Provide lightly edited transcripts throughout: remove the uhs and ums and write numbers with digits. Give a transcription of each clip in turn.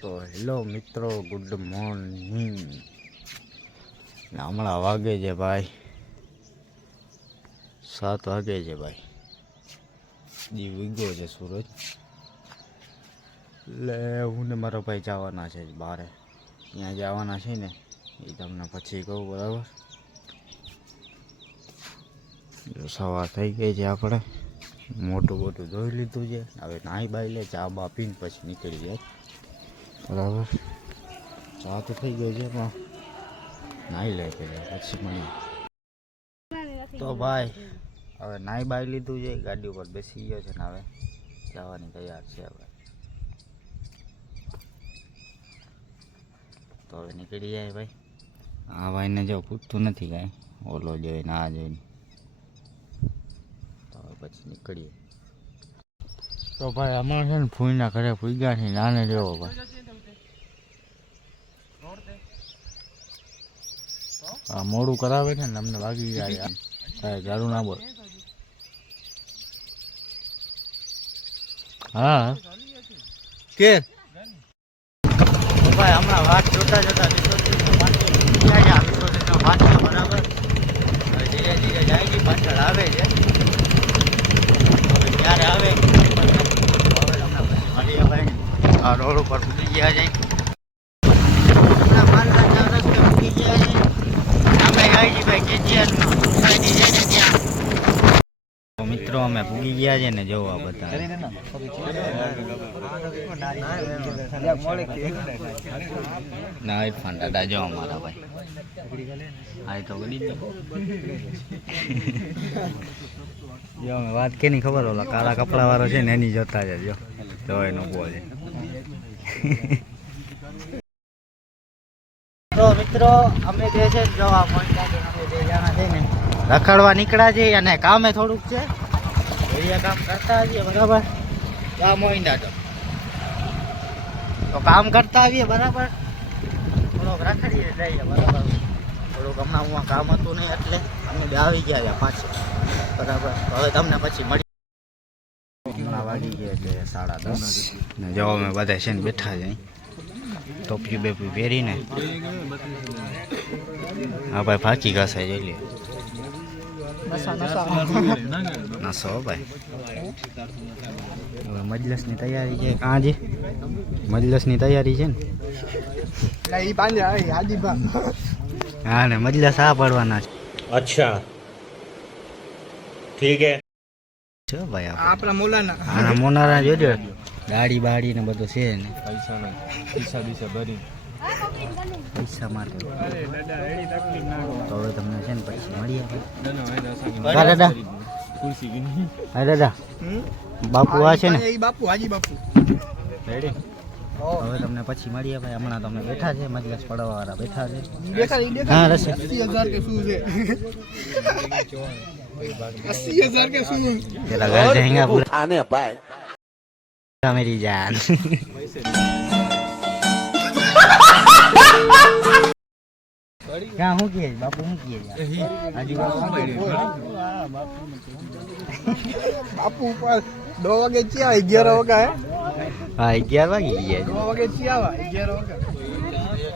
તો હેલો મિત્રો, good morning. હમણાં વાગે છે ભાઈ 7 વાગે છે ભાઈ. દી ઉગ્યો છે સૂરજ. એટલે હું ને મારો ભાઈ જવાના છે બહાર. ત્યાં જવાના છે ને એ તમને પછી કહું, બરાબર? સવાર થઈ ગઈ છે, આપણે મોટું ધોઈ લીધું છે. હવે નાહી બાઈ લે, ચા બા પીને પછી નીકળી જાય, બરાબર? ચા તો થઈ ગયો છે પણ નાહી લે પછી મને. તો ભાઈ હવે નાહી બાઈ લીધું છે, ગાડી ઉપર બેસી ગયો છે ને હવે જવાની તૈયાર છે. હવે તો હવે નીકળી જાય ભાઈ. આ ભાઈને જો પૂછતું નથી કાંઈ, ઓલો જોઈને આ જોઈને. તો હવે પછી નીકળીએ. તો ભાઈ હમણાં છે ને ફૂઈના ઘરે પૂગ્યા છે. નાને જેવો ભાઈ આ મોડું કરાવે છે ને અમને વાગી જાય. કાંઈ ગાડું ના બોલ. હા કે ભાઈ હમણાં વાત જોતા બરાબર. ધીરે ધીરે જાય છે, પાછળ આવે છે. હવે ક્યારે આવે આ રોડ ઉપર પૂકી ગયા છે. મિત્રો અમે પૂગી ગયા છે ને, જોવા બધા ના ઇરફાન દાદા જો અમારા ભાઈ. હા તો ગડી જો અમે વાત કેની ખબર, ઓલા કાળા કપડા વાળો છે ને એની જોતા છે. જો એનો બોલ છે. તો મિત્રો અમે જે છે જોવા મોઈના અમે બે જણા છે ને રખડવા નીકળ્યા છે અને કામે થોડુંક છે, એરિયા કામ કરતા આવીએ, બરાબર? આ મોઈના તો કામ કરતા આવીએ, બરાબર? થોડોક રખડીએ જઈએ, બરાબર? થોડુંક હમણાં હું કામ હતું નહીં એટલે અમે બે આવી ગયા પાછળ, બરાબર? હવે તમને પછી મળી. હમણાં વાગી ગયા છે 10:30 ને જો અમે બધા છે ને બેઠા છે ટોપી બેપી પહેરીને. હા ભાઈ ફાંચી ઘાસાય જોઈ લે. નસો ભાઈ. હવે મજલસની તૈયારી છે. કાં છે મજલસની તૈયારી છે ને? હા ને મજલસ આ પડવાના છે. અચ્છા ઠીક હે. છે ભાઈ આપણા મોલાના. હા મોનારા જોજો ગાડી બાડી ને બધું છે ને. પૈસા ભરી પૈસા માટે. તો હવે તમને છે ને પછી મળીએ. દાદા હા દાદા બાપુ આ છે ને, બાપુ હાજી બાપુ રેડી. હવે તમને પછી મળીએ ભાઈ. હમણાં તમે બેઠા છે, મજલસ પડવા વાળા બેઠા છે. હા રસ 80,000 के शूज है 80,000 के शूज तेरा घर जाएगा पूरा थाने पाए मेरी जान. ક્યાં હું કીએ બાપુ, હું કીએ હાજી बापू ऊपर 2 वागे चिया 11 वागा है. હા 11 વાગી ગયા. 2 वागे चिया 11 वागा.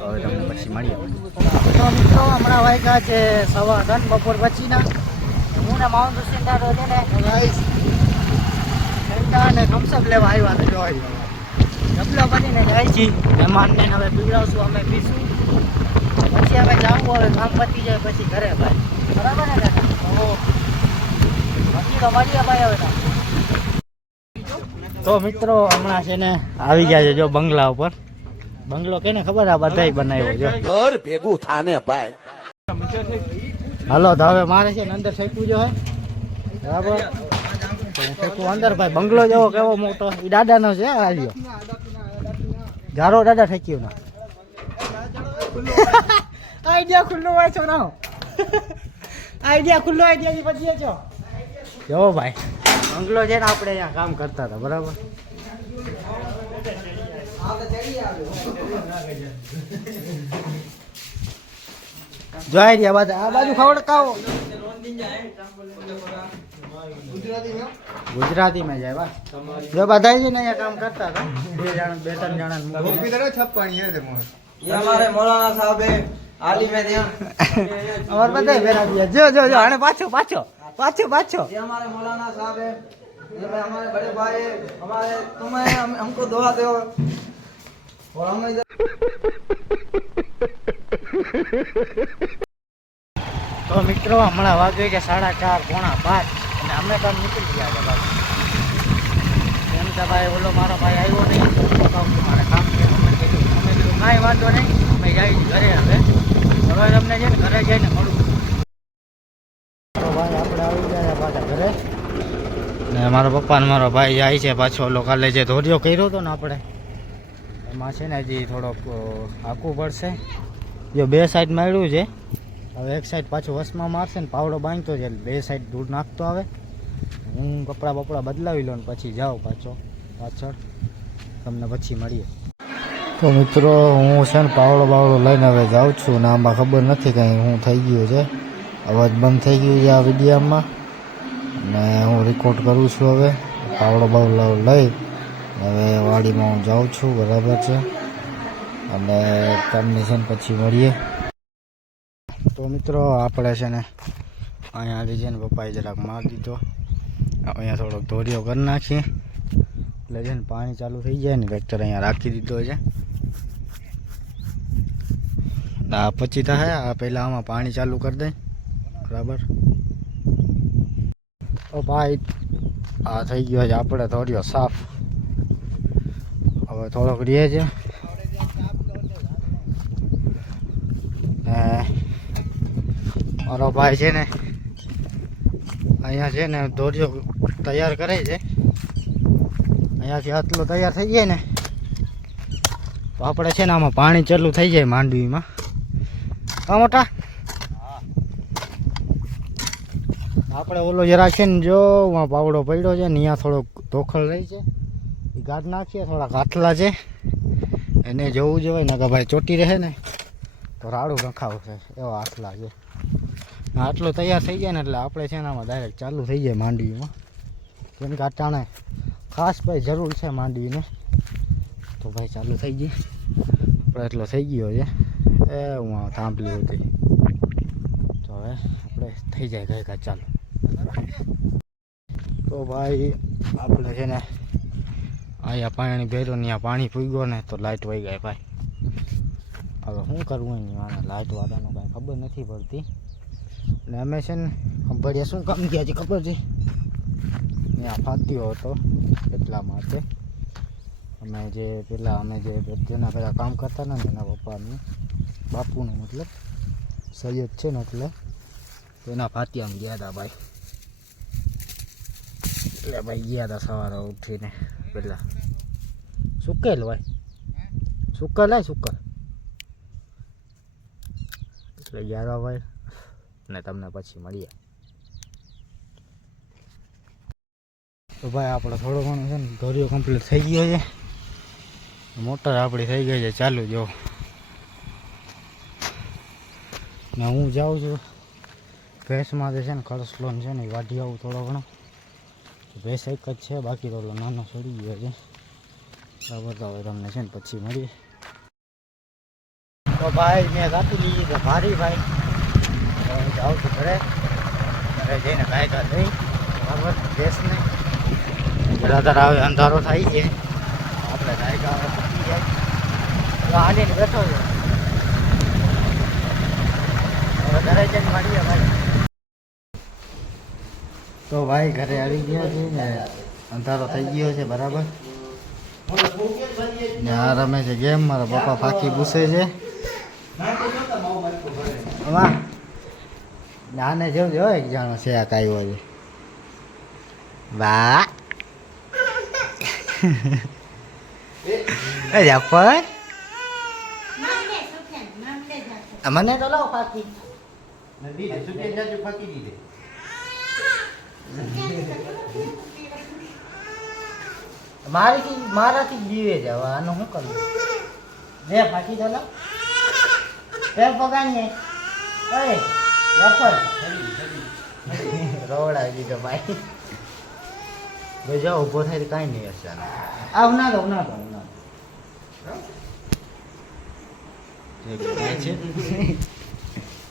હવે તમને પછી મળીએ. તો મિત્રો હમણાં વાગ્યા છે 3:15 બપોર પછીના. હું ને માઉન્ટ હુસેન દાદો છે ને અને થમ્સઅપ લેવા આવ્યા હતા. જો ડબલો બનીને જાય છે. મહેમાનને હવે પીવડાવશું, અમે પીશું. પછી અમે જાવું, હવે કામ પતી જાય પછી ઘરે ભાઈ, બરાબર ને દાદા? પછી તો મળીએ ભાઈ હવે. તો મિત્રો હમણાં છે ને આવી ગયા છે જો બંગલા ઉપર. બંગલો કેને ખબર? આ બધાય બનાવ્યો છે. ઘર ભેગું થાને ભાઈ. હાલો તો હવે મારે છે ને અંદર ફેંકવું જો હે, બરાબર? તો હું ફેંકું અંદર ભાઈ. બંગલો જેવો કેવો મોટો, એ દાદાનો છે. હાલ્યો ગારો દાદા ઠેક્યું ના. આઈડિયા ખુલ્લો હોય છો ના. આઈડિયા ખુલ્લો આઈડિયા પછી છો જો ભાઈ. બંગલો છે ને આપણે અહીંયા કામ કરતા હતા, બરાબર? જોઈ રહ્યા બધા આ બાજુ ખવડકાવો ગુજરાતી ગુજરાતીમાં જાય બા જો બધા છે ને અહીંયા કામ કરતા હતા બે ત્રણ જણા गोपी तरह छप्पन ये दे मोर ये हमारे मौलाना साहब है आली में दिया और बताइए मेरा दिया जो जो जो आने पाछो पाछो पाछो पाछो ये हमारे मौलाना साहब है ये भाई हमारे बड़े भाई है हमारे तुम्हें हमको दुआ दो और हम इधर તો મિત્રો હમણાં વાગ્યું કે 4:30 પોણા 5 અને અમે કામ નીકળી ગયા હતા બાજુ એમ કે ભાઈ ઓલો મારો ભાઈ આવ્યો નહીં મારે કામ છે અમે કીધું કાંઈ વાંધો નહીં અમે જાય ઘરે હવે તમને છે ને ઘરે જઈને મળું તો ભાઈ આપણે આવી ગયા પાછા ઘરે ને મારા પપ્પા ને મારો ભાઈ જાય છે પાછો ઓલો કાલે જે ધોરિયો કર્યો હતો ને આપણે એમાં છે ને હજી થોડોક હાંકવું પડશે જો બે સાઈડ માર્યું છે હવે એક સાઈડ પાછું વસમાં મારશે ને પાવડો બાંધતો છે બે સાઈડ દૂર નાખતો આવે હું કપડાં બપડા બદલાવી લઉં ને પછી જાઉં પાછળ તમને પછી મળીએ તો મિત્રો હું છે ને પાવડો બાવડો લઈને હવે જાઉં છું ને આમાં ખબર નથી કંઈ હું થઈ ગયું છે અવાજ બંધ થઈ ગયું છે આ વિડીયોમાં અને હું રેકોર્ડ કરું છું હવે પાવડો બાવડો લઈ હવે વાડીમાં હું જાઉં છું બરાબર છે અને તમને છે ને પછી મળીએ તો મિત્રો આપણે છે ને અહીંયા લીધે ને પપ્પાએ જરાક માર દીધો અહીંયા થોડોક ધોરિયો કરી નાખીએ એટલે છે ને પાણી ચાલુ થઈ જાય ને ટ્રેક્ટર અહીંયા રાખી દીધો છે આ પછી થાય આ પહેલાં આમાં પાણી ચાલુ કરી દઈ બરાબર તો ભાઈ આ થઈ ગયો છે આપણે ધોરિયો સાફ હવે થોડોક રહે છે મારો ભાઈ છે ને અહીંયા છે ને ધોરિયો તૈયાર કરે છે અહીંયાથી આટલો તૈયાર થઈ જાય ને તો આપણે છે ને આમાં પાણી ચાલુ થઈ જાય માંડવીમાં હા મોટા આપણે ઓલો જરા છે ને જો પાવડો પડ્યો છે ને અહીંયા થોડોક ધોખળ રહી છે એ ગાઢ નાખીએ થોડા કાથલા છે એને જોવું જોઈએ ને કે ભાઈ ચોટી રહે ને તો રાડું નખાવશે એવા આટલા છે આટલો તૈયાર થઈ જાય ને એટલે આપણે છે ને આમાં ડાયરેક્ટ ચાલુ થઈ જાય માંડવીમાં કેમ કે અટાણે ખાસ ભાઈ જરૂર છે માંડવીને તો ભાઈ ચાલુ થઈ ગઈ આપણે એટલો થઈ ગયો છે એ હું થાંભલી હતી તો હવે આપણે થઈ જાય ગઈ ચાલુ તો ભાઈ આપણે છે ને અહીંયા પાણી ભર્યો ને ત્યાં પાણી પૂગ્યો ને તો લાઇટ વહી ગઈ ભાઈ હવે શું કરવું એની માને લાઇટ વાળાનું કાંઈ ખબર નથી પડતી ને અમે છે ને ભળ્યા શું કામ ગયા છે ખબર છે ત્યાં ફાટ્યો હતો એટલા માટે અમે જે અમે જેના પહેલાં કામ કરતા ને એના પપ્પાનું બાપુનું મતલબ સૈયદ છે ને એટલે એના ફાટિયામાં ગયા હતા ભાઈ એટલે ભાઈ ગયા હતા સવારે ઉઠીને પહેલાં સુકેલ ભાઈ સુકલ સુકલ એટલે ગયા હતા ભાઈ ને તમને પછી મળીએ તો ભાઈ આપણે થોડો ઘણો છે ને ધોરિયો કમ્પ્લીટ થઈ ગયો છે મોટર આપણી થઈ ગઈ છે ચાલુ જો ને હું જાઉં છું ભેંસમાં છે ને ખરસલોન છે ને એ વાઢી આવું થોડો ઘણો ભેંસ એક જ છે બાકી તો નાનો છોડી ગયો છે બરાબર તો હવે તમને છે ને પછી મળીએ તો ભાઈ મેં રાખી લીધી છે ભારી ભાઈ હું જાઉં છું ઘરે જઈને ગાયકા થઈ બરાબર ભેંસને બરાબર હવે અંધારો થાય છે આપણે ગાયકા હવે પતી જાય આડીને બેઠો છે હવે ઘરે જઈને મળીએ ભાઈ તો ભાઈ ઘરે આવી ગયા છે ને અંધારો થઈ ગયો છે બરાબર ને આ રમે છે ગેમ મારા પપ્પા ફાંકી પૂછે છે આને જેવું જો એક જાણો છે આ કાયો છે વાહ જાફર મને તો લાવ ફાંકી મારાથી જીવે છે હવે આનું શું કરવું જે ફાંકી તો લાવ પેર પગાડીએ અરે જાફર રોવડાવી દીધો ભાઈ ભાઈ જાઓ ઊભો થાય તો કાંઈ નહીં હશે આવ ના દો ના દો ના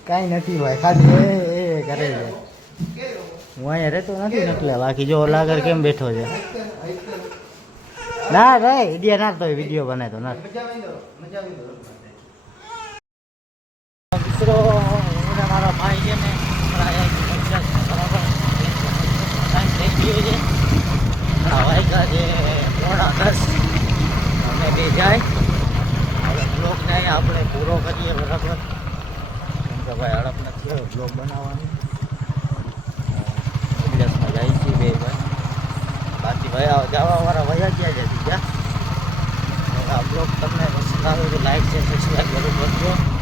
કાંઈ નથી ભાઈ ખાલી એ કરે છે હું અહીંયા રહેતો નથી ને એટલે બાકી જો લાગર કેમ બેઠો છે ના રે ઇડિયા ના તો વિડીયો બનાય તો ના મિત્રો હું ને મારા ભાઈ છે ને બરાબર ટાઈમ થઈ ગયો છે વાગ્યા છે 9:30 અમે બે જાય હવે બ્લોગને આપણે પૂરો કરીએ બરાબર કેમ કે ભાઈ હડપ નથી બ્લોગ બનાવવાનું દિવસમાં જાય છે બે ભાઈ બાકી ભાઈ જવાવાળા વયા ગયા છે બીજા આ બ્લોગ તમને પસંદ આવે તો લાઈક છે સબસ્ક્રાઈબ જરૂર કરજો